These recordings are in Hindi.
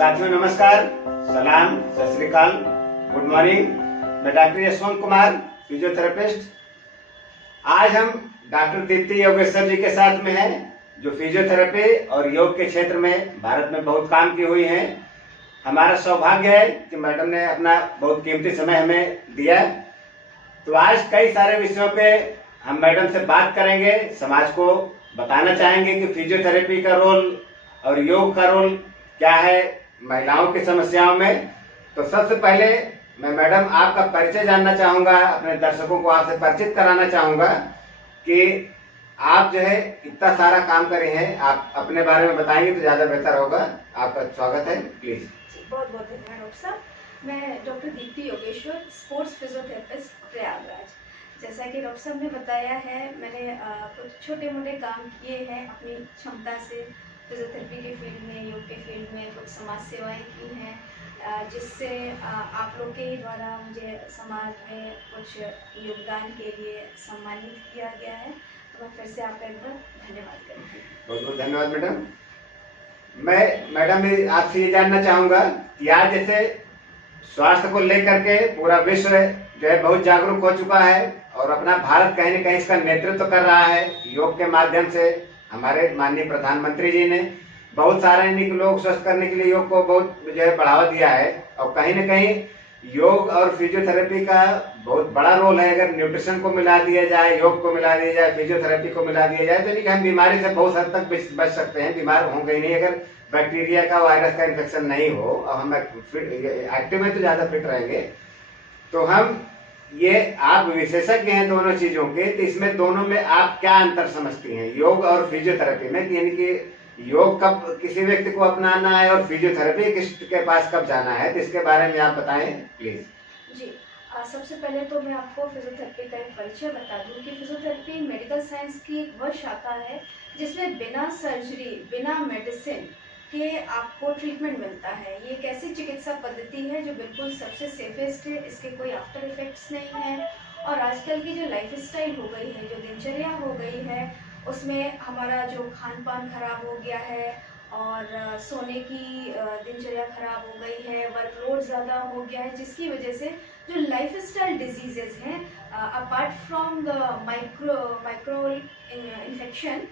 साथियों नमस्कार, सलाम, सत श्री अकाल, गुड मॉर्निंग। मैं डॉक्टर यशवंत कुमार, फिजियोथेरेपिस्ट। आज हम डॉक्टर दीप्ति योगेश्वर जी के साथ में हैं, जो फिजियोथेरेपी और योग के क्षेत्र में भारत में बहुत काम की हुई हैं। हमारा सौभाग्य है कि मैडम ने अपना बहुत कीमती समय हमें दिया। तो आज कई सारे विषयों पे हम मैडम से बात करेंगे, समाज को बताना चाहेंगे कि फिजियोथेरेपी का रोल और योग का रोल क्या है महिलाओं की समस्याओं में। तो सबसे पहले मैं मैडम आपका परिचय जानना चाहूँगा, अपने दर्शकों को आपसे परिचित कराना चाहूँगा कि आप जो है इतना सारा काम करे हैं, आप अपने बारे में बताएंगे तो ज़्यादा बेहतर होगा। आपका स्वागत है, प्लीज़। बहुत बहुत धन्यवाद डॉक्टर साहब। मैं doctor Deepti Yogeshwar, sports physiotherapist, Prayagraj. जैसा कि डॉक्टर साहब ने बताया है, मैंने कुछ छोटे मोटे काम किए हैं अपनी क्षमता से फिजियोथेरेपी के फील्ड में, योग के फील्ड में, कुछ समाज सेवाएं की हैं, जिससे आप लोग के ही द्वारा मुझे समाज में कुछ योगदान के लिए सम्मानित किया गया है। तो मैं फिर से आपका एक बार धन्यवाद करूँगी। बहुत बहुत धन्यवाद मैडम। मैं मैडम आपसे ये जानना चाहूँगा कि आज जैसे स्वास्थ्य को लेकर के पूरा विश्व जो है बहुत जागरूक हो चुका है और अपना भारत कहीं न कहीं इसका नेतृत्व कर रहा है। योग के माध्यम से हमारे माननीय प्रधानमंत्री जी ने बहुत सारे लोग स्वस्थ करने के लिए योग को बहुत जो है बढ़ावा दिया है और कहीं न कहीं योग और फिजियोथेरेपी का बहुत बड़ा रोल है। अगर न्यूट्रिशन को मिला दिया जाए, योग को मिला दिया जाए, फिजियोथेरेपी को मिला दिया जाए तो यानी कि हम बीमारी से बहुत हद तक बच सकते हैं। बीमार होंगे ही नहीं अगर बैक्टीरिया का, वायरस का इन्फेक्शन नहीं हो और हम एक्टिव में तो ज़्यादा फिट रहेंगे। तो हम ये आप विशेषज्ञ हैं दोनों चीज़ों के, तो इसमें दोनों में आप क्या अंतर समझती हैं, योग और फिजियोथेरेपी में? यानी कि योग कब किसी व्यक्ति को अपनाना है और फिजियोथेरेपी किसके पास कब जाना है, तो इसके बारे में आप बताएं प्लीज। जी, सबसे पहले तो मैं आपको फिजियोथेरेपी का एक परिचय बता दूं कि फिजियोथेरेपी मेडिकल साइंस की एक वह शाखा है जिसमें बिना सर्जरी, बिना मेडिसिन के आपको ट्रीटमेंट मिलता है। ये एक ऐसी चिकित्सा पद्धति है जो बिल्कुल सबसे सेफेस्ट है, इसके कोई आफ्टर इफेक्ट्स नहीं है। और आजकल की जो लाइफ स्टाइल हो गई है, जो दिनचर्या हो गई है, उसमें हमारा जो खान पान खराब हो गया है और सोने की दिनचर्या खराब हो गई है, वर्कलोड ज़्यादा हो गया है, जिसकी वजह से जो लाइफ स्टाइल डिजीजेज हैं, apart from the micro infection,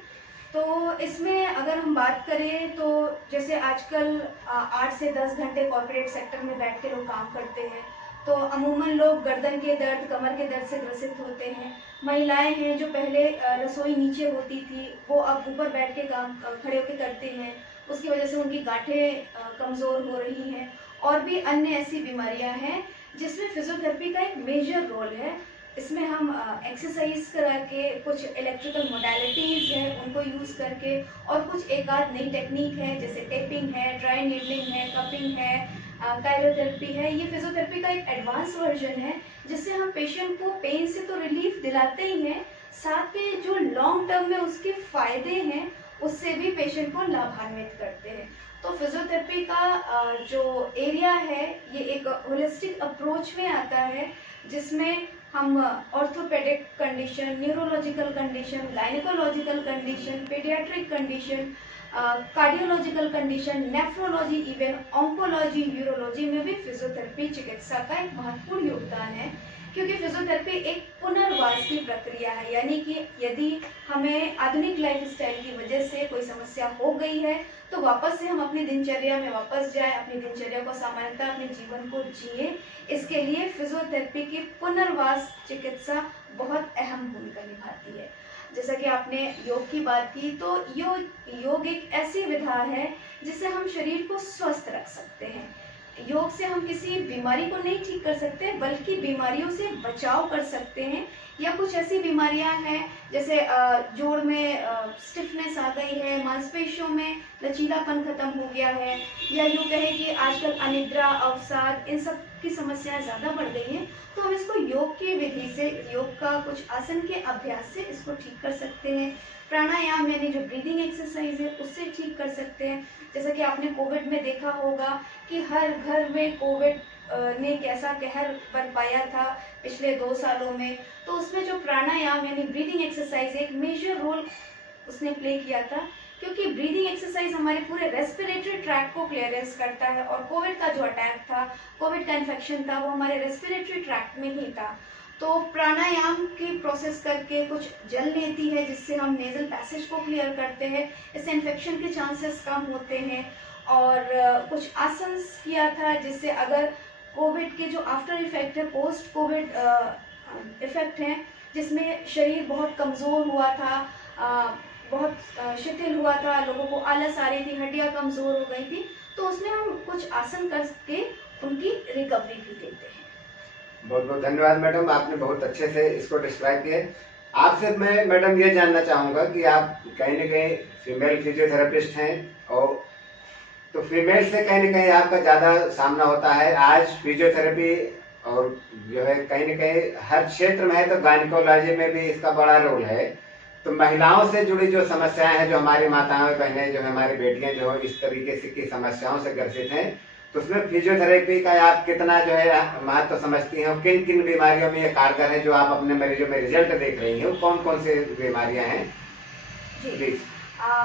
तो इसमें अगर हम बात करें तो जैसे आजकल 8 से 10 घंटे कॉर्पोरेट सेक्टर में बैठ के लोग काम करते हैं, तो अमूमन लोग गर्दन के दर्द, कमर के दर्द से ग्रसित होते हैं। महिलाएं हैं जो पहले रसोई नीचे होती थी, वो अब ऊपर बैठ के काम खड़े होकर करते हैं, उसकी वजह से उनकी गांठें कमज़ोर हो रही हैं। और भी अन्य ऐसी बीमारियां हैं जिसमें फिजियोथेरेपी का एक मेजर रोल है। इसमें हम एक्सरसाइज करा के, कुछ इलेक्ट्रिकल मोडालिटीज़ हैं उनको यूज़ करके, और कुछ एक आध नई टेक्निक है जैसे टेपिंग है, ड्राई नीडलिंग है, कपिंग है, काइरोथेरेपी है। ये फिजियोथेरेपी का एक एडवांस वर्जन है जिससे हम पेशेंट को पेन से तो रिलीफ दिलाते ही हैं, साथ में जो लॉन्ग टर्म में उसके फायदे हैं उससे भी पेशेंट को लाभान्वित करते हैं। तो फिजियोथेरेपी का जो एरिया है ये एक होलिस्टिक अप्रोच में आता है, जिसमें हम orthopaedic condition, neurological condition, gynaecological condition, paediatric condition, cardiological condition, nephrology, even oncology, urology में भी फिजियोथेरेपी चिकित्सा का एक महत्वपूर्ण योगदान है। क्योंकि फिजियोथेरेपी एक पुनर्वास की प्रक्रिया है, यानी कि यदि हमें आधुनिक लाइफस्टाइल की वजह से कोई समस्या हो गई है तो वापस से हम अपनी दिनचर्या में वापस जाएं, अपनी दिनचर्या को सामान्यतः अपने जीवन को जिए। इसके लिए फिजियोथेरेपी की पुनर्वास चिकित्सा बहुत अहम भूमिका निभाती है। जैसा कि आपने योग की बात की, तो योग एक ऐसी विधा है जिससे हम शरीर को स्वस्थ रख सकते हैं। योग से हम किसी बीमारी को नहीं ठीक कर सकते, बल्कि बीमारियों से बचाव कर सकते हैं। या कुछ ऐसी बीमारियां हैं जैसे जोड़ में स्टिफनेस आ गई है, मांसपेशियों में लचीलापन खत्म हो गया है, या यूँ कहें कि आजकल अनिद्रा, अवसाद, इन सब की समस्याएं ज़्यादा बढ़ गई हैं, तो हम इसको योग की विधि से, योग का कुछ आसन के अभ्यास से इसको ठीक कर सकते हैं। प्राणायाम यानी जो ब्रीदिंग एक्सरसाइज है उससे ठीक कर सकते हैं। जैसा कि आपने कोविड में देखा होगा कि हर घर में कोविड ने कैसा कहर बरपाया था पिछले 2 सालों में, तो उसमें जो प्राणायाम यानी ब्रीदिंग एक्सरसाइज एक मेजर रोल उसने प्ले किया था क्योंकि ब्रीदिंग एक्सरसाइज हमारे पूरे रेस्पिरेटरी ट्रैक को क्लियरेंस करता है, और कोविड का जो अटैक था, कोविड का इन्फेक्शन था, वो हमारे रेस्पिरेटरी ट्रैक में ही था। तो प्राणायाम की प्रोसेस करके कुछ जल लेती है जिससे हम नेजल पैसेज को क्लियर करते हैं, इससे इन्फेक्शन के चांसेस कम होते हैं। और कुछ आसन किया था जिससे अगर कोविड के जो आफ्टर इफेक्ट है, पोस्ट कोविड इफेक्ट हैं, जिसमें शरीर बहुत कमज़ोर हुआ था, बहुत शिथिल हुआ था, लोगों को आलस आ रही थी, हड्डियां कमज़ोर हो गई थी, तो उसमें हम कुछ आसन करके उनकी रिकवरी भी देते हैं। बहुत बहुत धन्यवाद मैडम, आपने बहुत अच्छे से इसको डिस्क्राइब किया। आपसे मैं मैडम ये जानना चाहूँगा कि आप कहीं न कहीं फीमेल फिजियोथेरेपिस्ट हैं, और तो फीमेल से कहीं न कहीं आपका ज़्यादा सामना होता है। आज फिजियोथेरेपी और जो है कहीं न कहीं हर क्षेत्र में है, तो गायनिकोलॉजी में भी इसका बड़ा रोल है। तो महिलाओं से जुड़ी जो समस्याएं हैं, जो हमारी माताएं बहनें, जो हमारी बेटियां जो इस तरीके से की समस्याओं से ग्रसित हैं, तो उसमें फिजियोथेरेपी का आप कितना जो है महत्व समझती हैं, किन किन बीमारियों में ये कारगर है, जो आप अपने मरीजों में रिजल्ट देख रही हैं, कौन कौन से बीमारियां हैं? जी प्लीज।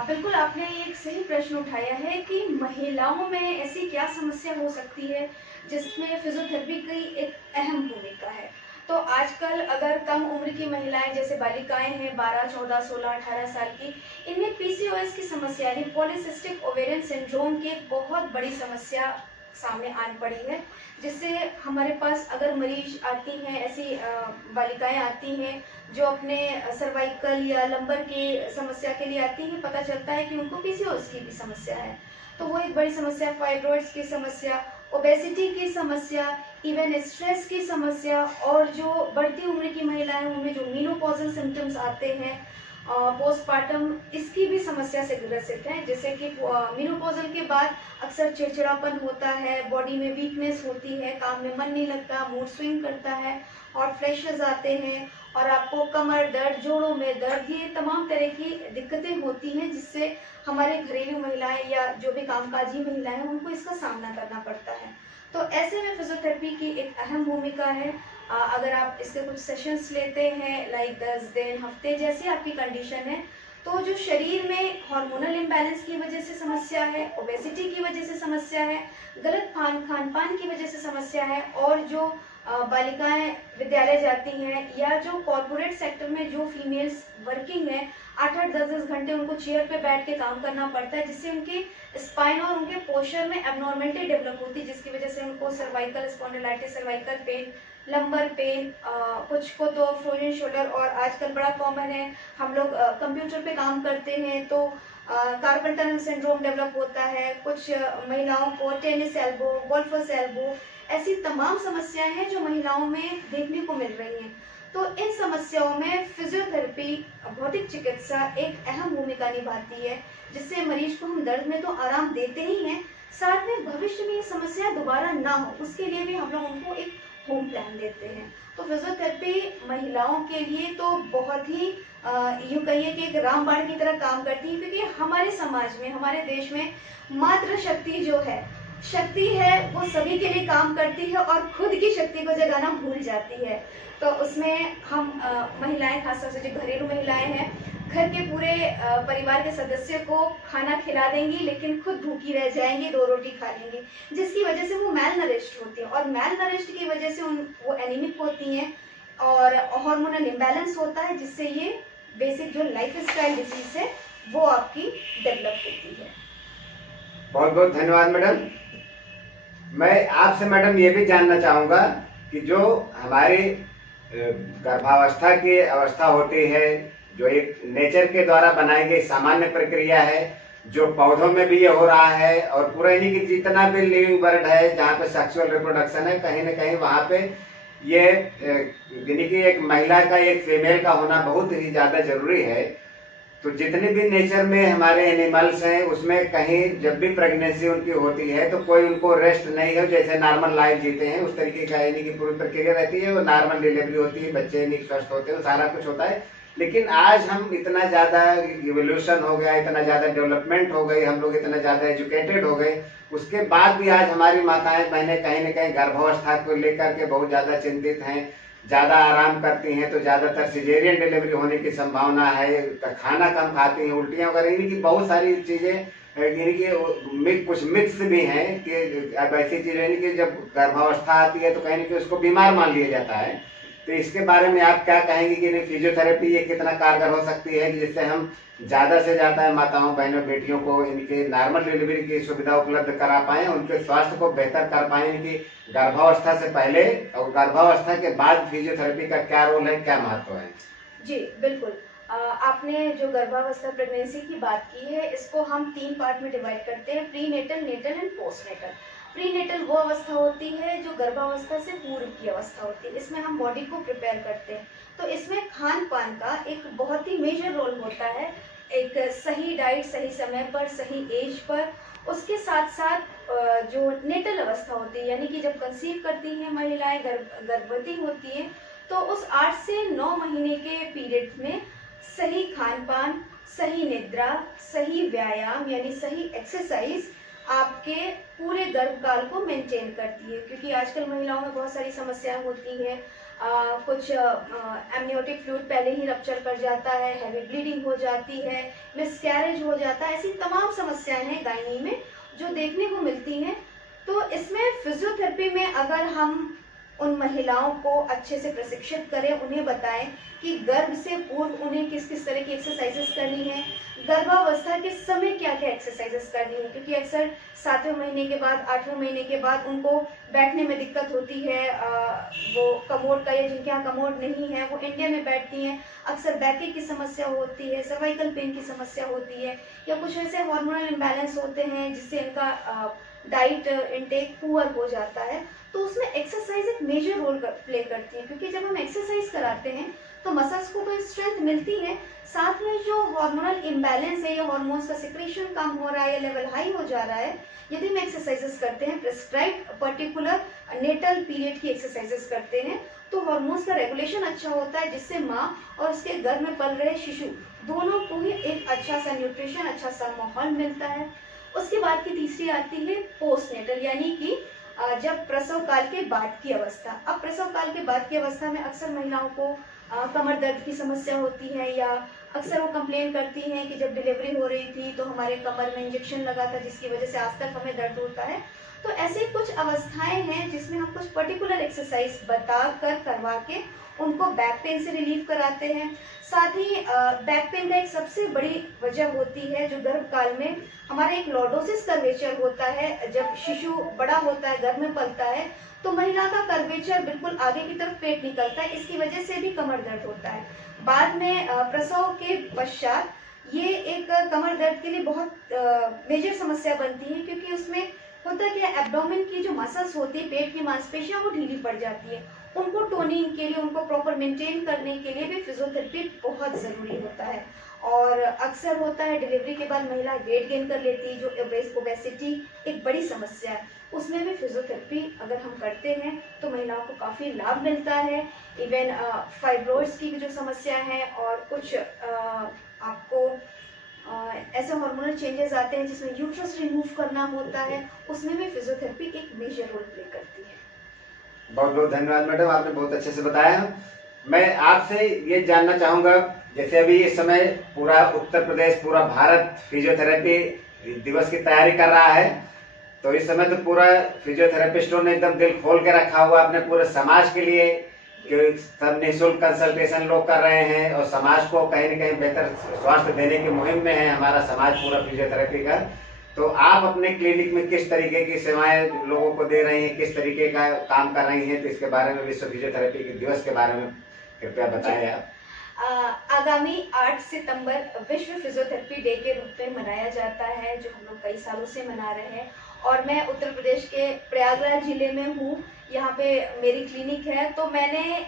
बिल्कुल, आपने एक सही प्रश्न उठाया है कि महिलाओं में ऐसी क्या समस्या हो सकती है जिसमें फिजियोथेरेपी की एक अहम भूमिका है। तो आजकल अगर कम उम्र की महिलाएं, जैसे बालिकाएं हैं 12, 14, 16, 18 साल की, इनमें पीसीओएस की समस्या यानी पॉलीसिस्टिक ओवेरियन सिंड्रोम की एक बहुत बड़ी समस्या सामने आन पड़ी है, जिससे हमारे पास अगर मरीज आती हैं, ऐसी बालिकाएं आती हैं जो अपने सर्वाइकल या लंबर की समस्या के लिए आती हैं, पता चलता है कि उनको पीसीओएस की भी समस्या है, तो वो एक बड़ी समस्या, फाइब्रॉइड्स की समस्या, ओबेसिटी की समस्या, इवन स्ट्रेस की समस्या, और जो बढ़ती उम्र की महिलाएं उनमें जो मीनोपॉजल सिम्टम्स आते हैं, पोस्टपार्टम, इसकी भी समस्या से ग्रसित हैं। जैसे कि मीनोपॉजल के बाद अक्सर चिड़चिड़ापन होता है, बॉडी में वीकनेस होती है, काम में मन नहीं लगता, मूड स्विंग करता है, हॉट फ्लैशेस आते हैं, और आपको कमर दर्द, जोड़ों में दर्द, ये तमाम तरह की दिक्कतें होती हैं, जिससे हमारे घरेलू महिलाएं या जो भी कामकाजी महिलाएं हैं उनको इसका सामना करना पड़ता है। तो ऐसे में फिजियोथेरेपी की एक अहम भूमिका है। अगर आप इसके कुछ सेशंस लेते हैं, लाइक 10 दिन, हफ्ते, जैसी आपकी कंडीशन है, तो जो शरीर में हार्मोनल इम्बैलेंस की वजह से समस्या है, ओबेसिटी की वजह से समस्या है, गलत खान पान की वजह से समस्या है, और जो बालिकाएं विद्यालय जाती हैं या जो कॉर्पोरेट सेक्टर में जो फीमेल्स वर्किंग हैं, 8-8, 10-10 घंटे उनको चेयर पे बैठ के काम करना पड़ता है, जिससे उनके स्पाइन और उनके पोस्चर में एबनॉर्मलिटी डेवलप होती है, जिसकी वजह से उनको cervical spondylitis, cervical pain, lumbar pain, कुछ को तो फ्रोजन शोल्डर, और आजकल बड़ा कॉमन है, हम लोग कंप्यूटर पे काम करते हैं तो कार्पल टनल सिंड्रोम डेवलप होता है, कुछ महिलाओं को टेनिस एल्बो, गोल्फर्स एल्बो, ऐसी तमाम समस्याएं हैं जो महिलाओं में देखने को मिल रही हैं। तो इन समस्याओं में फिजियोथेरेपी, भौतिक चिकित्सा एक अहम भूमिका निभाती है, जिससे मरीज को हम दर्द में तो आराम देते ही हैं, साथ में भविष्य में ये समस्या दोबारा ना हो, उसके लिए भी हम लोग उनको एक होम प्लान देते हैं। तो फिजियोथेरेपी महिलाओं के लिए तो बहुत ही यूँ कहिए कि एक रामबाण की तरह काम करती है, क्योंकि हमारे समाज में, हमारे देश में मातृ शक्ति जो है, शक्ति है, वो सभी के लिए काम करती है और खुद की शक्ति को जगाना भूल जाती है। तो उसमें हम महिलाएं, खासतौर से जो घरेलू महिलाएं हैं, घर के पूरे परिवार के सदस्य को खाना खिला देंगी, लेकिन खुद भूखी रह जाएंगी, 2 रोटी खा लेंगी, जिसकी वजह से वो मेल नरिश्ड होती है, और मेल नरिश्ड की वजह से वो एनीमिक होती हैं, और हार्मोनल इम्बैलेंस होता है, जिससे ये बेसिक जो लाइफ स्टाइल डिजीज है वो आपकी डेवलप होती है। बहुत बहुत धन्यवाद मैडम। मैं आपसे मैडम ये भी जानना चाहूँगा कि जो हमारी गर्भावस्था की अवस्था होती है, जो एक नेचर के द्वारा बनाई गई सामान्य प्रक्रिया है, जो पौधों में भी ये हो रहा है, और पूरा यानी कि जितना भी लिविंग बर्ड है जहाँ पे सेक्सुअल रिप्रोडक्शन है, कहीं ना कहीं वहाँ पे ये यानी कि एक महिला का, एक फीमेल का होना बहुत ही ज़्यादा जरूरी है। तो जितने भी नेचर में हमारे एनिमल्स हैं, उसमें कहीं जब भी प्रेगनेंसी उनकी होती है तो कोई उनको रेस्ट नहीं है, जैसे नॉर्मल लाइफ जीते हैं उस तरीके का यानी कि पूरी प्रक्रिया रहती है, वो नॉर्मल डिलीवरी होती है, बच्चे नहीं स्वस्थ होते हैं, सारा कुछ होता है। लेकिन आज हम इतना ज़्यादा इवोल्यूशन हो गया, इतना ज़्यादा डेवलपमेंट हो गई, हम लोग इतना ज़्यादा एजुकेटेड हो गए, उसके बाद भी आज हमारी माताएं बहनें कहीं न कहीं गर्भावस्था को लेकर के बहुत ज़्यादा चिंतित हैं, ज़्यादा आराम करती हैं, तो ज़्यादातर सिजेरियन डिलीवरी होने की संभावना है, खाना कम खाती हैं, उल्टियाँ वगैरह, इनकी बहुत सारी चीज़ें, इनकी कुछ मिथ्स भी हैं कि अब ऐसी चीज़ें कि जब गर्भावस्था आती है तो कहीं न कहीं उसको बीमार मान लिया जाता है। तो इसके बारे में आप क्या कहेंगे कि फिजियोथेरेपी ये कितना कारगर हो सकती है, जिससे हम ज़्यादा से ज़्यादा माताओं बहनों बेटियों को इनके नॉर्मल डिलीवरी की सुविधा उपलब्ध करा पाएँ, उनके स्वास्थ्य को बेहतर कर पाएँ, इनकी गर्भावस्था से पहले और गर्भावस्था के बाद फिजियोथेरेपी का क्या रोल है, क्या महत्व है? जी बिल्कुल। आपने जो गर्भावस्था प्रेगनेंसी की बात की है, इसको हम 3 पार्ट में डिवाइड करते हैं, prenatal, natal and postnatal. Prenatal वो अवस्था होती है जो गर्भावस्था से पूर्व की अवस्था होती है, इसमें हम बॉडी को प्रिपेयर करते हैं। तो इसमें खान पान का एक बहुत ही मेजर रोल होता है, एक सही डाइट सही समय पर सही एज पर। उसके साथ साथ जो नेटल अवस्था होती है, यानी कि जब कंसीव करती हैं महिलाएं, गर्भवती होती हैं, तो उस 8 से 9 महीने के पीरियड में सही खान पान, सही निद्रा, सही व्यायाम यानी सही एक्सरसाइज आपके पूरे गर्भकाल को मेंटेन करती है। क्योंकि आजकल महिलाओं में बहुत सारी समस्याएं होती हैं, कुछ एमनियोटिक फ्लूइड पहले ही रप्चर कर जाता है, हैवी ब्लीडिंग हो जाती है, मिसकैरेज हो जाता है, ऐसी तमाम समस्याएं हैं गायनी में जो देखने को मिलती हैं। तो इसमें फिजियोथेरेपी में अगर हम उन महिलाओं को अच्छे से प्रशिक्षित करें, उन्हें बताएं कि गर्भ से पूर्व उन्हें किस किस तरह की एक्सरसाइजेस करनी है, गर्भावस्था के समय क्या क्या एक्सरसाइजेस करनी है, क्योंकि अक्सर 7वें महीने के बाद 8वें महीने के बाद उनको बैठने में दिक्कत होती है, वो कमोड का, या जिनके यहाँ कमोड नहीं है वो इंडिया में बैठती हैं, अक्सर बैक की समस्या होती है, सर्वाइकल पेन की समस्या होती है, या कुछ ऐसे हार्मोनल इम्बैलेंस होते हैं जिससे इनका डाइट इनटेक पुअर हो जाता है। तो उसमें एक्सरसाइज एक मेजर रोल प्ले करती है, क्योंकि जब हम एक्सरसाइज कराते हैं तो मसल्स को तो स्ट्रेंथ मिलती है, साथ में जो हार्मोनल इम्बैलेंस है या हार्मोन्स का सिक्रेशन कम हो रहा है या लेवल हाई हो जा रहा है, यदि हम एक्सरसाइजेस करते हैं, प्रिस्क्राइब्ड पर्टिकुलर नेटल पीरियड की एक्सरसाइजेस करते हैं, तो हार्मोन्स का रेगुलेशन अच्छा होता है, जिससे माँ और उसके गर्भ में पल रहे शिशु दोनों को ही एक अच्छा सा न्यूट्रिशन, अच्छा सा माहौल मिलता है। उसके बाद की तीसरी आती है पोस्ट नेटल, यानी कि जब प्रसव काल के बाद की अवस्था। अब प्रसव काल के बाद की अवस्था में अक्सर महिलाओं को कमर दर्द की समस्या होती है, या अक्सर वो कंप्लेन करती हैं कि जब डिलीवरी हो रही थी तो हमारे कमर में इंजेक्शन लगा था जिसकी वजह से आज तक हमें दर्द होता है। तो ऐसी कुछ अवस्थाएं हैं जिसमें हम कुछ पर्टिकुलर एक्सरसाइज बता कर करवा के उनको बैक पेन से रिलीफ कराते हैं। साथ ही बैक पेन का एक सबसे बड़ी वजह होती है जो गर्भकाल में हमारा एक लॉर्डोसिस कर्वेचर होता है। जब शिशु बड़ा होता है, गर्भ में पलता है, तो महिला का कर्वेचर बिल्कुल आगे की तरफ पेट निकलता है, इसकी वजह से भी कमर दर्द होता है। बाद में प्रसव के पश्चात ये एक कमर दर्द के लिए बहुत मेजर समस्या बनती है, क्योंकि उसमें होता है कि एब्डोमेन की जो मसल्स होती है, पेट की मांसपेशियां, वो ढीली पड़ जाती है। उनको टोनिंग के लिए, उनको प्रॉपर मेंटेन करने के लिए भी फिजियोथेरेपी बहुत ज़रूरी होता है। और अक्सर होता है डिलीवरी के बाद महिला वेट गेन कर लेती है, जो ओबेसिटी एक बड़ी समस्या है, उसमें भी फिजियोथेरेपी अगर हम करते हैं तो महिलाओं को काफ़ी लाभ मिलता है। इवन फाइब्रोइड्स की जो समस्या है और कुछ आपको ऐसे हार्मोनल चेंजेस आते हैं जिसमें यूट्रस रिमूव करना होता है, उसमें भी फिजियोथेरेपी एक मेजर रोल प्ले करती है। बहुत बहुत धन्यवाद मैडम, आपने बहुत अच्छे से बताया। मैं आपसे ये जानना चाहूँगा, जैसे अभी इस समय पूरा उत्तर प्रदेश, पूरा भारत फिजियोथेरेपी दिवस की तैयारी कर रहा है, तो इस समय तो पूरा फिजियोथेरेपिस्टों ने एकदम दिल खोल के रखा हुआ अपने पूरे समाज के लिए, कि सब निःशुल्क कंसल्टेशन लोग कर रहे हैं और समाज को कहीं न कहीं बेहतर स्वास्थ्य देने की मुहिम में है हमारा समाज पूरा फिजियोथेरेपी का। तो आप अपने क्लिनिक में किस तरीके की सेवाएं लोगों को दे रही हैं, किस तरीके का काम कर रही हैं, तो इसके बारे में, विश्व फिजियोथेरेपी के दिवस के बारे में कृपया बताएं आप। आगामी 8 सितंबर विश्व फिजियोथेरेपी डे के रूप में मनाया जाता है, जो हम लोग कई सालों से मना रहे हैं। और मैं उत्तर प्रदेश के प्रयागराज जिले में हूँ, यहाँ पे मेरी क्लिनिक है। तो मैंने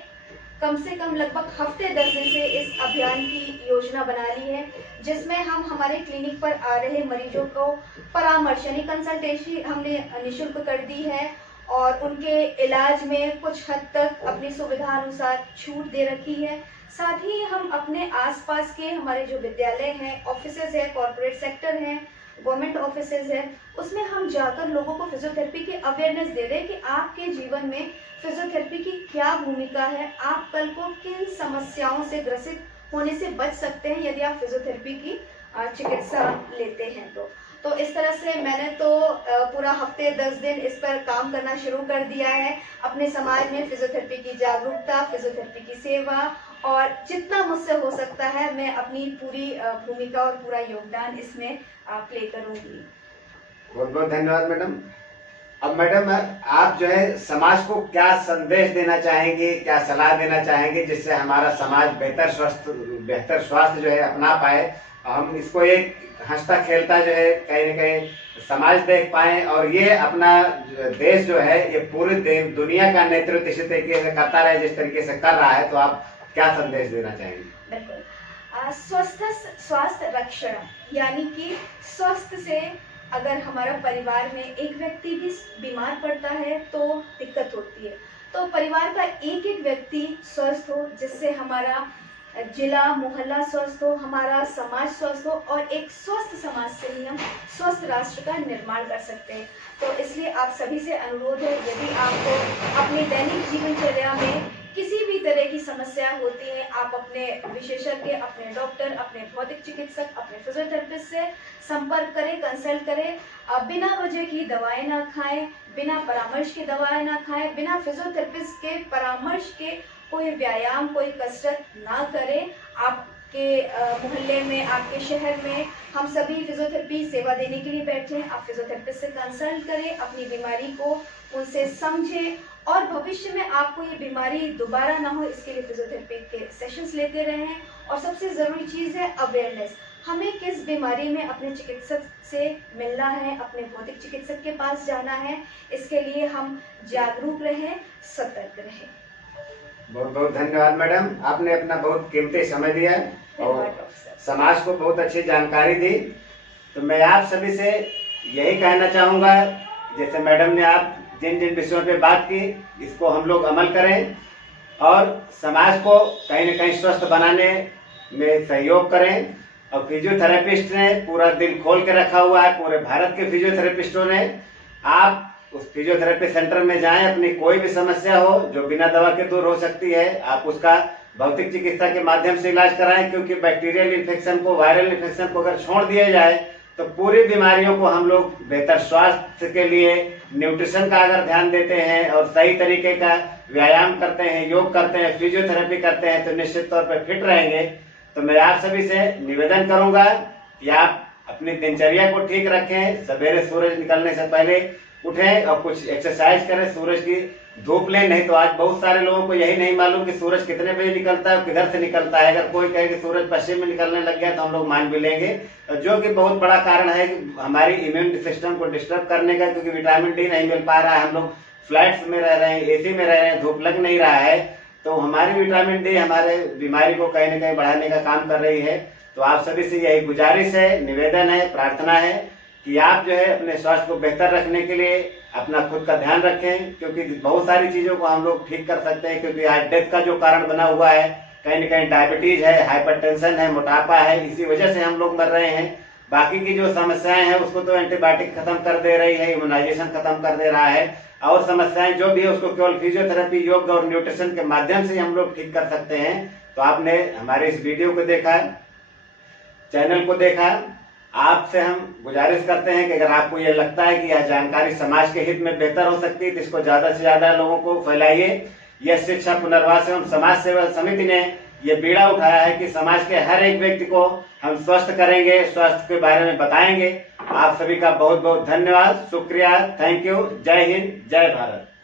कम से कम लगभग हफ्ते 10 दिन से इस अभियान की योजना बना ली है, जिसमें हम हमारे क्लिनिक पर आ रहे मरीजों को परामर्श यानी कंसल्टेशन हमने निःशुल्क कर दी है। और उनके इलाज में कुछ हद तक अपनी सुविधा अनुसार छूट दे रखी है। साथ ही हम अपने आसपास के हमारे जो विद्यालय हैं, ऑफिसेज है, कॉर्पोरेट सेक्टर हैं, गवर्नमेंट ऑफिसेज है, उसमें हम जाकर लोगों को फिजियोथेरेपी की अवेयरनेस दे रहे हैं कि आपके जीवन में फिजियोथेरेपी की क्या भूमिका है, आप कल को किन समस्याओं से ग्रसित होने से बच सकते हैं यदि आप फिजियोथेरेपी की चिकित्सा लेते हैं। तो इस तरह से मैंने तो पूरा हफ्ते 10 दिन इस पर काम करना शुरू कर दिया है, अपने समाज में फिजियोथेरेपी की जागरूकता, फिजियोथेरेपी की सेवा, और जितना मुझसे हो सकता है मैं अपनी पूरी भूमिका और पूरा योगदान इसमें प्ले करूंगी। बहुत बहुत धन्यवाद मैडम। अब मैडम, आप जो है समाज को क्या संदेश देना चाहेंगे, क्या सलाह देना चाहेंगे जिससे हमारा समाज बेहतर स्वास्थ्य जो है अपना पाए, हम इसको एक हंसता खेलता जो है कहीं न कहीं समाज देख पाए, और ये अपना देश जो है ये पूरे दुनिया का नेतृत्व इसी तरीके से करता रहे जिस तरीके से कर रहा है। तो आप क्या संदेश देना चाहेंगे? बिल्कुल, स्वास्थ्य रक्षण, यानी कि स्वस्थ से अगर हमारा परिवार में एक व्यक्ति भी बीमार पड़ता है तो दिक्कत होती है। तो परिवार का एक एक व्यक्ति स्वस्थ हो, जिससे हमारा जिला मोहल्ला स्वस्थ हो, हमारा समाज स्वस्थ हो, और एक स्वस्थ समाज से ही हम स्वस्थ राष्ट्र का निर्माण कर सकते हैं। तो इसलिए आप सभी से अनुरोध है, यदि आपको अपनी दैनिक जीवनचर्या में किसी भी तरह की समस्या होती है, आप अपने विशेषज्ञ, अपने डॉक्टर, अपने भौतिक चिकित्सक, अपने फिजियोथेरेपिस्ट से संपर्क करें, कंसल्ट करें। बिना वजह की दवाएं ना खाएं, बिना परामर्श के दवाएं ना खाएं, बिना फिजियोथेरेपिस्ट के परामर्श के कोई व्यायाम, कोई कसरत ना करें। आपके मोहल्ले में, आपके शहर में हम सभी फिजियोथेरेपी सेवा देने के लिए बैठे हैं। आप फिजियोथेरेपिस्ट से कंसल्ट करें, अपनी बीमारी को उनसे समझें, और भविष्य में आपको ये बीमारी दोबारा ना हो इसके लिए फिजियोथेरेपी के सेशंस लेते रहें। और सबसे ज़रूरी चीज़ है अवेयरनेस, हमें किस बीमारी में अपने चिकित्सक से मिलना है, अपने भौतिक चिकित्सक के पास जाना है, इसके लिए हम जागरूक रहें, सतर्क रहें। बहुत बहुत धन्यवाद मैडम, आपने अपना बहुत कीमती समय दिया और समाज को बहुत अच्छी जानकारी दी। तो मैं आप सभी से यही कहना चाहूँगा, जैसे मैडम ने आप जिन जिन विषयों पे बात की, इसको हम लोग अमल करें और समाज को कहीं न कहीं स्वस्थ बनाने में सहयोग करें। और फिजियोथेरेपिस्ट ने पूरा दिल खोल के रखा हुआ है, पूरे भारत के फिजियोथेरेपिस्टों ने। आप उस फिजियोथेरेपी सेंटर में जाएं, अपनी कोई भी समस्या हो जो बिना दवा के दूर हो सकती है, आप उसका भौतिक चिकित्सा के माध्यम से इलाज कराएं, क्योंकि बैक्टीरियल इन्फेक्शन को, वायरल इन्फेक्शन को अगर छोड़ दिया जाए तो पूरी बीमारियों को हम लोग बेहतर स्वास्थ्य के लिए न्यूट्रिशन का अगर ध्यान देते हैं और सही तरीके का व्यायाम करते हैं, योग करते हैं, फिजियोथेरेपी करते हैं, तो निश्चित तौर पर फिट रहेंगे। तो मैं आप सभी से निवेदन करूंगा कि आप अपनी दिनचर्या को ठीक रखें, सवेरे सूरज निकलने से पहले उठें और कुछ एक्सरसाइज करें, सूरज की धूप लें। नहीं तो आज बहुत सारे लोगों को यही नहीं मालूम कि सूरज कितने बजे निकलता है और किधर से निकलता है। अगर कोई कहे कि सूरज पश्चिम में निकलने लग गया तो हम लोग मान भी लेंगे, जो कि बहुत बड़ा कारण है कि हमारी इम्यून सिस्टम को डिस्टर्ब करने का, क्योंकि विटामिन डी नहीं मिल पा रहा है। हम लोग फ्लैट्स में रह रहे हैं, एसी में रह रहे हैं, धूप लग नहीं रहा है, तो हमारी विटामिन डी हमारे बीमारी को कहीं न कहीं बढ़ाने का काम कर रही है। तो आप सभी से यही गुजारिश है, निवेदन है, प्रार्थना है कि आप जो है अपने स्वास्थ्य को बेहतर रखने के लिए अपना खुद का ध्यान रखें, क्योंकि बहुत सारी चीज़ों को हम लोग ठीक कर सकते हैं। क्योंकि आज डेथ का जो कारण बना हुआ है, कहीं न कहीं डायबिटीज है, हाइपरटेंशन है, मोटापा है, इसी वजह से हम लोग मर रहे हैं। बाकी की जो समस्याएं हैं उसको तो एंटीबायोटिक खत्म कर दे रही है, इम्यूनाइजेशन खत्म कर दे रहा है, और समस्याएं जो भी है उसको केवल फिजियोथेरेपी, योग और न्यूट्रिशन के माध्यम से हम लोग ठीक कर सकते हैं। तो आपने हमारे इस वीडियो को देखा, चैनल को देखा, आपसे हम गुजारिश करते हैं कि अगर आपको यह लगता है कि यह जानकारी समाज के हित में बेहतर हो सकती है तो इसको ज्यादा से ज्यादा लोगों को फैलाइए। यह शिक्षा पुनर्वास एवं समाज सेवा समिति ने यह बीड़ा उठाया है कि समाज के हर एक व्यक्ति को हम स्वस्थ करेंगे, स्वास्थ्य के बारे में बताएंगे। आप सभी का बहुत बहुत धन्यवाद, शुक्रिया, थैंक यू। जय हिंद, जय भारत।